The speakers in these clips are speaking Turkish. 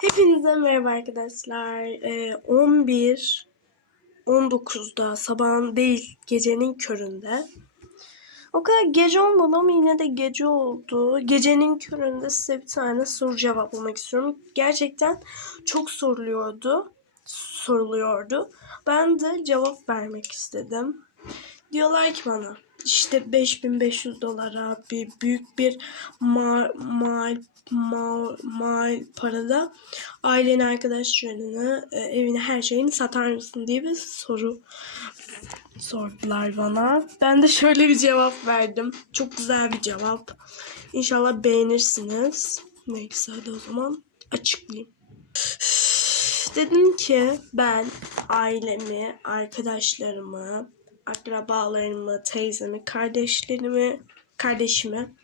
Hepinize merhaba arkadaşlar. Ee, 11 19'da sabahın değil gecenin köründe. O kadar gece olmadı ama yine de gece oldu. Gecenin köründe size bir tane soru cevaplamak istiyorum. Gerçekten çok soruluyordu. Soruluyordu. Ben de cevap vermek istedim. Diyorlar ki bana işte 5500 dolara bir büyük bir mal, mal, mal, mal parada ailenin arkadaşlarını, e, evini, her şeyini satar mısın diye bir soru sordular bana. Ben de şöyle bir cevap verdim. Çok güzel bir cevap. İnşallah beğenirsiniz. Neyse hadi o zaman açıklayayım. Dedim ki ben ailemi, arkadaşlarımı, akrabalarımı, teyzemi, kardeşlerimi, kardeşimi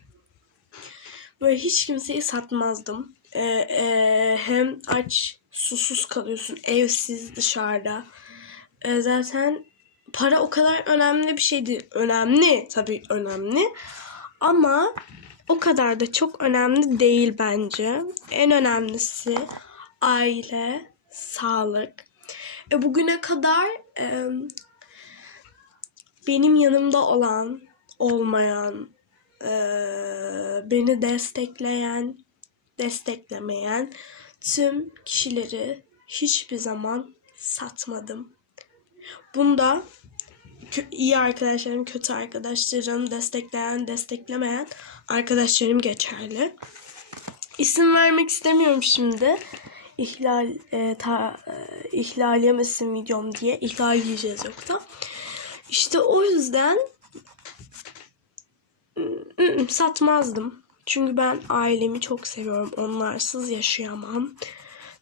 böyle hiç kimseyi satmazdım. Ee, e, hem aç, susuz kalıyorsun, evsiz dışarıda. Ee, zaten para o kadar önemli bir şey değil. Önemli tabii önemli. Ama o kadar da çok önemli değil bence. En önemlisi aile, sağlık. E, bugüne kadar e, benim yanımda olan, olmayan, e, beni destekleyen, desteklemeyen tüm kişileri hiçbir zaman satmadım. Bunda iyi arkadaşlarım, kötü arkadaşlarım, destekleyen, desteklemeyen arkadaşlarım geçerli. İsim vermek istemiyorum şimdi. İhlal e, ta, e, ihlal yemesin videom diye ihlal yiyeceğiz yoksa. İşte o yüzden satmazdım. Çünkü ben ailemi çok seviyorum. Onlarsız yaşayamam.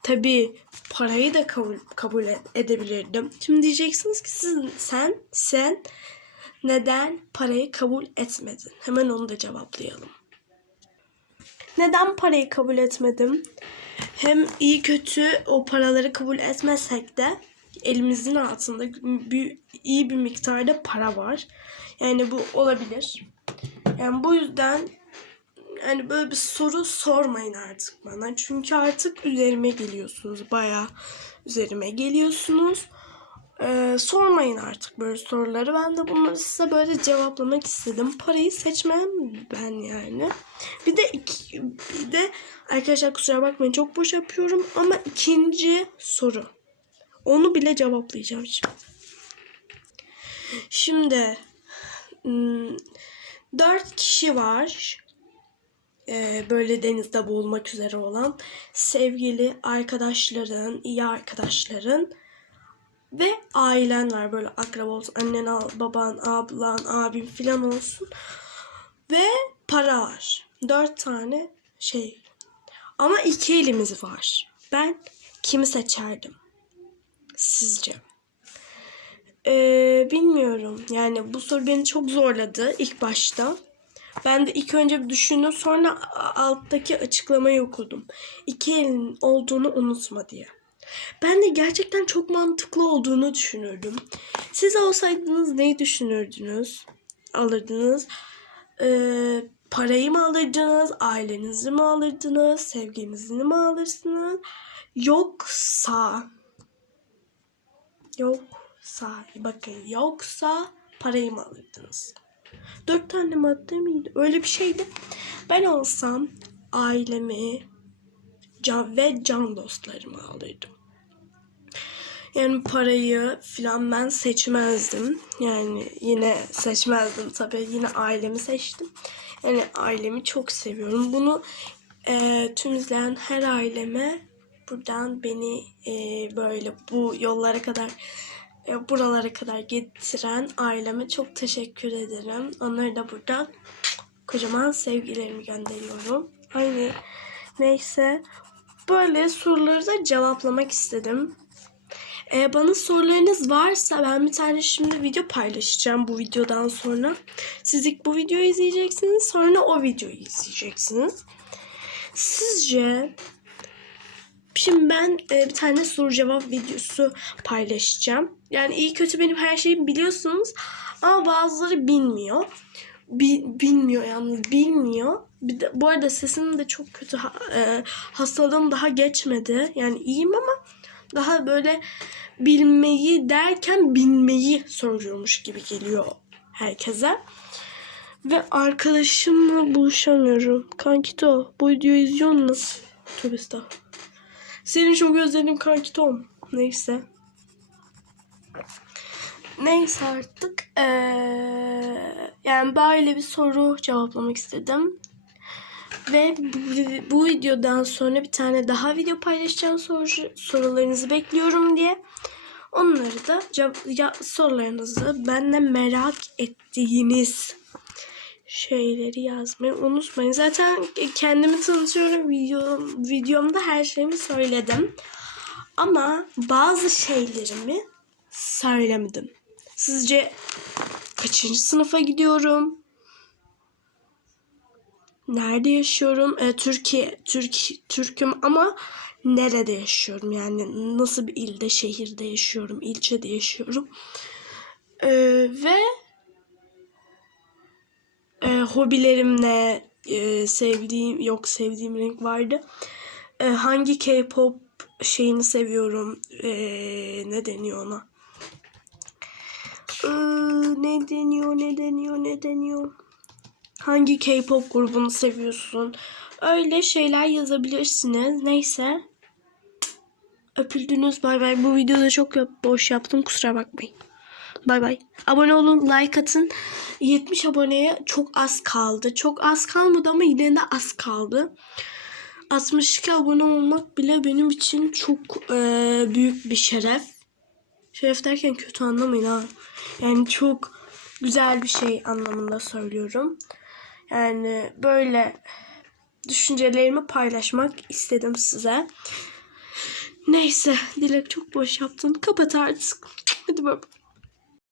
Tabii parayı da kabul, kabul edebilirdim. Şimdi diyeceksiniz ki siz, sen, sen neden parayı kabul etmedin? Hemen onu da cevaplayalım. Neden parayı kabul etmedim? Hem iyi kötü o paraları kabul etmesek de elimizin altında bir, iyi bir miktarda para var. Yani bu olabilir. Yani bu yüzden yani böyle bir soru sormayın artık bana. Çünkü artık üzerime geliyorsunuz. Bayağı üzerime geliyorsunuz. Ee, sormayın artık böyle soruları. Ben de bunları size böyle cevaplamak istedim. Parayı seçmem ben yani. Bir de iki, bir de arkadaşlar kusura bakmayın çok boş yapıyorum ama ikinci soru. Onu bile cevaplayacağım şimdi. Şimdi hmm, dört kişi var. Ee, böyle denizde boğulmak üzere olan sevgili arkadaşların, iyi arkadaşların ve ailen var. Böyle akraba olsun, annen, baban, ablan, abin filan olsun. Ve para var. Dört tane şey. Ama iki elimiz var. Ben kimi seçerdim? Sizce? Ee, bilmiyorum. Yani bu soru beni çok zorladı ilk başta. Ben de ilk önce bir düşündüm sonra alttaki açıklamayı okudum. İki elin olduğunu unutma diye. Ben de gerçekten çok mantıklı olduğunu düşünürdüm. Siz olsaydınız neyi düşünürdünüz? Alırdınız. Ee, parayı mı alırdınız? Ailenizi mi alırdınız? Sevginizi mi alırsınız? Yoksa Yoksa bakın yoksa parayı mı alırdınız? Dört tane madde miydi? Öyle bir şeydi. Ben olsam ailemi can ve can dostlarımı alırdım. Yani parayı filan ben seçmezdim. Yani yine seçmezdim tabii. Yine ailemi seçtim. Yani ailemi çok seviyorum. Bunu e, tüm izleyen her aileme buradan beni e, böyle bu yollara kadar e, buralara kadar getiren aileme çok teşekkür ederim. Onları da buradan kocaman sevgilerimi gönderiyorum. Aynı neyse böyle soruları da cevaplamak istedim. Ee, bana sorularınız varsa ben bir tane şimdi video paylaşacağım bu videodan sonra. Siz ilk bu videoyu izleyeceksiniz sonra o videoyu izleyeceksiniz. Sizce Şimdi ben e, bir tane soru cevap videosu paylaşacağım. Yani iyi kötü benim her şeyi biliyorsunuz ama bazıları bilmiyor. Bi- bilmiyor yalnız bilmiyor. Bir de, bu arada sesim de çok kötü. Ha- e, hastalığım daha geçmedi. Yani iyiyim ama daha böyle bilmeyi derken bilmeyi soruyormuş gibi geliyor herkese. Ve arkadaşımla buluşamıyorum. Kankito bu videoyu izliyor musun? Tövbe estağfurullah. Seni çok özledim kankitom. Neyse. Neyse artık. Ee, yani böyle bir soru cevaplamak istedim. Ve bu, videodan sonra bir tane daha video paylaşacağım soru, sorularınızı bekliyorum diye. Onları da ya, sorularınızı benden merak ettiğiniz şeyleri yazmayı unutmayın. Zaten kendimi tanıtıyorum. Video, videomda her şeyimi söyledim. Ama bazı şeylerimi söylemedim. Sizce kaçıncı sınıfa gidiyorum? Nerede yaşıyorum? E, Türkiye, Türk, Türk'üm ama nerede yaşıyorum? Yani nasıl bir ilde, şehirde yaşıyorum, ilçede yaşıyorum? E, ve e, hobilerim ne? E, sevdiğim, yok sevdiğim renk vardı. E, hangi K-pop şeyini seviyorum? E, ne deniyor ona? E, ne deniyor, ne deniyor, ne deniyor? Hangi K-pop grubunu seviyorsun? Öyle şeyler yazabilirsiniz. Neyse. Öpüldünüz. Bay bay. Bu videoda çok boş yaptım. Kusura bakmayın. Bay bay. Abone olun, like atın. 70 aboneye çok az kaldı. Çok az kalmadı ama yine de az kaldı. 62 abone olmak bile benim için çok eee, büyük bir şeref. Şeref derken kötü anlamayın ha. Yani çok güzel bir şey anlamında söylüyorum. Yani böyle düşüncelerimi paylaşmak istedim size. Neyse Dilek çok boş yaptın. Kapat artık. Hadi baba.